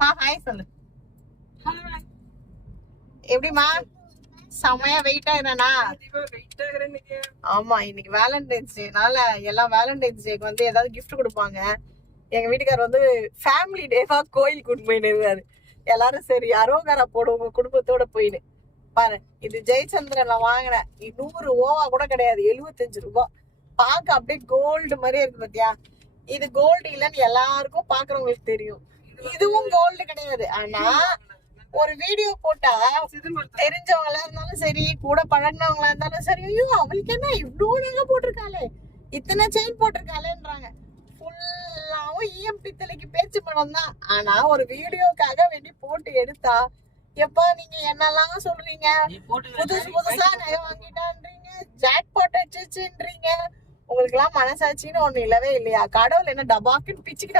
Hi சொல்லு. எப்படிமா செமையா வெயிட் ஆயிரனா? ஆமா, இன்னைக்கு வேலண்டைன்ஸ் டேனால எல்லாம் வேலண்டைன்ஸ் டேக்கு வந்து ஏதாவது கிஃப்ட் கொடுப்பாங்க. எங்க வீட்டுக்காரர் வந்து ஃபேமிலி டேவா கோயில் கூட்டு போயின்னு இருக்காரு. எல்லாரும் சரி அரோகரா போடுவோம் குடும்பத்தோட போயின்னு பாரு. இது ஜெயச்சந்திரன் நான் வாங்கினேன். 100 ஓவா கூட கிடையாது, 75 ரூபாய். பார்க்க அப்படியே கோல்டு மாதிரியே இருக்கு பாத்தியா. இது கோல்டு இல்லன்னு எல்லாருக்கும் பாக்குறவங்களுக்கு தெரியும். இதுவும் கோல்டு கிடையாது. ஆனா ஒரு வீடியோ போட்டா தெரிஞ்சவங்களா இருந்தாலும் சரி, கூட பழகினவங்களா இருந்தாலும் சரி, ஐயோ அவளுக்கு என்ன இவ்வளவு நகை போட்டிருக்காளே, இத்தனை செயின் போட்டிருக்காளேன்றாங்க. ஃபுல்லாவும் இஎம்பி தலைக்கு பேச்சு படம் தான். ஆனா ஒரு வீடியோக்காக வேண்டி போட்டு எடுத்தா எப்ப நீங்க என்னெல்லாம் சொல்றீங்க, புதுசா நகை வாங்கிட்டான்றீங்க, ஜாக் பாட் அடிச்சுன்றீங்க. உங்களுக்கு எல்லாம் மனசாட்சின்னு ஒண்ணு இல்லவே இல்லையா? கடவுள் என்ன டபாக்குன்னு பிச்சுக்கிட்ட